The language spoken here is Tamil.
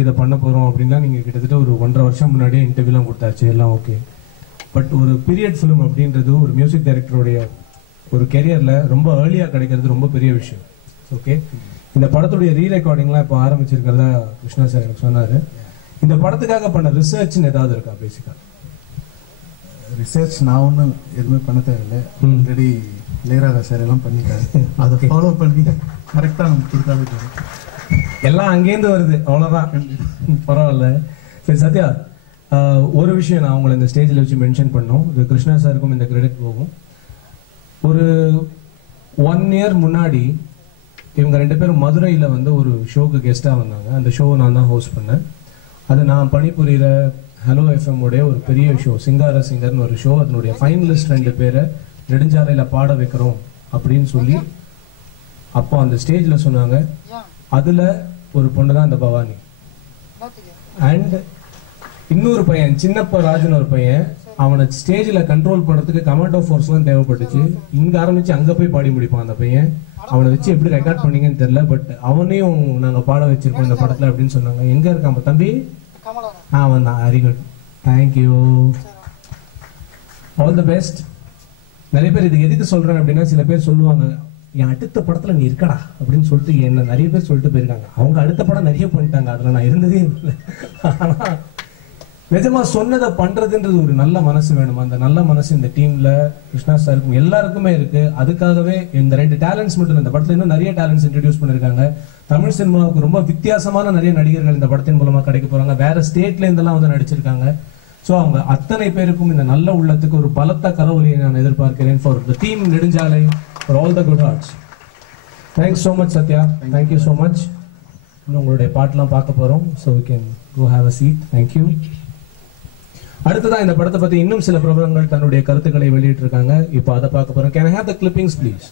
இதை பண்ண போகிறோம் அப்படின்னா நீங்கள் கிட்டத்தட்ட ஒரு 1.5 வருஷம் முன்னாடியே இன்டர்வியூலாம் கொடுத்தாச்சு, எல்லாம் ஓகே. பட் ஒரு பீரியட் ஃபிலிம் அப்படின்றது ஒரு மியூசிக் டைரக்டருடைய ஒரு கெரியரில் ரொம்ப ஏர்லியாக கிடைக்கிறது ரொம்ப பெரிய விஷயம். ஓகே, இந்த படத்துடைய ரீ ரெக்கார்டிங்லாம் இப்போ ஆரம்பிச்சிருக்கிறதா கிருஷ்ணா சார் எனக்கு சொன்னார். இந்த படத்துக்காக பண்ண ரிசர்ச்னு ஏதாவது இருக்கா? பேசிக்காக ரிசர்ச் நான் ஒன்றும் எதுவுமே பண்ண தேவையில்லை. ஆல்ரெடி இளையராஜா சார் எல்லாம் பண்ணிட்டாரு. அதை ஃபாலோ பண்ணி கரெக்டாக நமக்கு கொடுத்தாலே எல்லாம் அங்கேருந்து வருது, அவ்வளோதான். பரவாயில்ல. சரி சத்யா, ஒரு விஷயம் நான் உங்களை இந்த ஸ்டேஜில் வச்சு மென்ஷன் பண்ணோம். இது கிருஷ்ணா சாருக்கும் இந்த கிரெடிட் போகும். ஒரு 1 இயர் முன்னாடி இவங்க 2 பேரும் மதுரையில் வந்து ஒரு ஷோக்கு கெஸ்ட்டாக வந்தாங்க. அந்த ஷோவை நான் தான் ஹோஸ்ட் பண்ணேன். அது நான் பணிபுரிகிற ஹலோ எஃப்எம் உடைய ஒரு பெரிய ஷோ, சிங்கார சிங்கர்னு ஒரு ஷோ. அதனுடைய ஃபைனலிஸ்ட் 2 பேரை நெடுஞ்சாலையில் பாட வைக்கிறோம் அப்படின்னு சொல்லி அப்போ அந்த ஸ்டேஜில் சொன்னாங்க. அதில் ஒரு பொண்ணு தான் இந்த பவானி. அண்ட் இன்னொரு பையன் சின்னப்ப ராஜன், ஒரு பையன், அவனை ஸ்டேஜில் கண்ட்ரோல் பண்ணுறதுக்கு கமாண்டோ ஃபோர்ஸ்லாம் தேவைப்பட்டுச்சு. இங்கே ஆரம்பித்து அங்கே போய் பாடி முடிப்பான் அந்த பையன். அவனை வச்சு எப்படி ரெக்கார்ட் பண்ணீங்கன்னு தெரியல, பட் அவனையும் நாங்கள் பாட வச்சிருக்கோம் இந்த படத்தில் அப்படின்னு சொன்னாங்க. எங்கே இருக்கான் தம்பி? அவன் தான். Very good, thank you, all the best. நிறைய பேர் இதுக்கு எதுக்கு சொல்கிறேன் அப்படின்னா, சில பேர் சொல்லுவாங்க என் அடுத்த படத்தில் நீ இருக்கடா அப்படின்னு சொல்லிட்டு என்ன நிறைய பேர் சொல்லிட்டு போயிருக்காங்க. அவங்க அடுத்த படம் நிறைய பண்ணிட்டாங்க, அதில் நான் இருந்ததே இல்லை. ஆனால் நிஜமா சொன்னதை பண்றதுன்றது ஒரு நல்ல மனசு வேணும். அந்த நல்ல மனசு இந்த டீம்ல கிருஷ்ணா சாருக்கும் எல்லாருக்குமே இருக்கு. அதுக்காகவே இந்த 2 டேலண்ட்ஸ் மட்டும் இந்த படத்துல இன்னும் நிறைய டேலண்ட்ஸ் இன்ட்ரடியூஸ் பண்ணிருக்காங்க. தமிழ் சினிமாவுக்கு ரொம்ப வித்தியாசமான நிறைய நடிகர்கள் இந்த படத்தின் மூலமா கிடைக்க போறாங்க. வேற ஸ்டேட்ல இருந்தெல்லாம் வந்து நடிச்சிருக்காங்க. ஸோ அவங்க அத்தனை பேருக்கும் இந்த நல்ல உள்ளத்துக்கு ஒரு பலத்த கரவொலியை நான் எதிர்பார்க்கிறேன். For the team Nedunchalai, for all the good hearts. Thanks so much Sathya, thank you so much. இன்னும் உங்களுடைய பாட்டெலாம் பார்க்க போறோம். So we can go have a seat. Thank you. அடுத்ததான் இந்த படத்தை பத்தி இன்னும் சில பிரபலங்கள் தன்னுடைய கருத்துக்களை வெளியிட்டிருக்காங்க. இப்போ அதை பார்க்க போறோம். Can I have the clippings please?